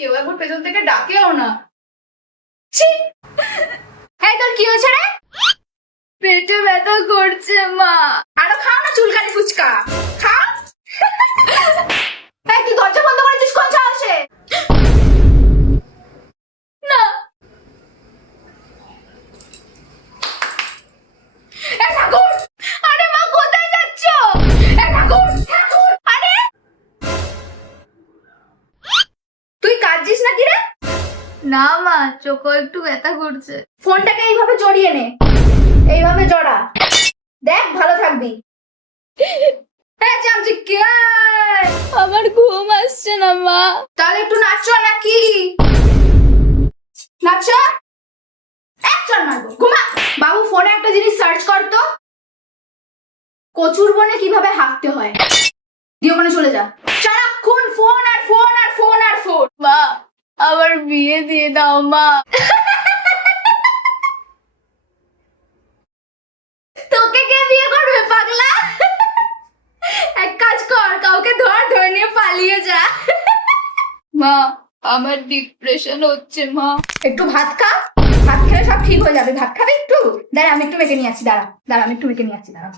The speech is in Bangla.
কেউ একবার পেছন থেকে ডাকেও না। ছি! এই তোর কি হয়েছে রে? পেটে ব্যথা করছে মা। আরো খাও না চুলকানি ফুচকা, খাও। এই তুই দরজা বন্ধ করেছিস কোন সাহসে? না। এই ঠাকুর! আরে মা কোথায় যাচ্ছ? এই ঠাকুর! ঠাকুর! আরে তুই কাঁদছিস নাকি রে? না মা, চোখে একটু ব্যথা করছে। ফোনটাকে এইভাবে জড়িয়ে নে, এইভাবে জড়া, দেখ ভালো থাকবি। আমার ঘুম আসছে না মা। তাহলে একটু নাচো নাকি? নাচো। এক চল মারবো, ঘুমা। বাবু ফোনে একটা জিনিস সার্চ কর তো, কচুর বনে কিভাবে হাঁকতে হয়। দিয়ে ওখানে চলে যা। সারাক্ষণ ফোন আর ফোন আর ফোন আর ফোন। মা আবার বিয়ে দিয়ে দাও মা। তোকে কে বিয়ে করবে পাগলা? এক কাজ কর, কাউকে ধরে নিয়ে পালিয়ে যা। মা আমার ডিপ্রেশন হচ্ছে মা। একটু ভাত খা, ভাত খেলে সব ঠিক হয়ে যাবে। ভাত খাবি একটু? দাঁড়া আমি একটু মেখে নিয়ে আসছি, দাঁড়া আমি একটু মেখে নিয়ে আসছি, দাঁড়া।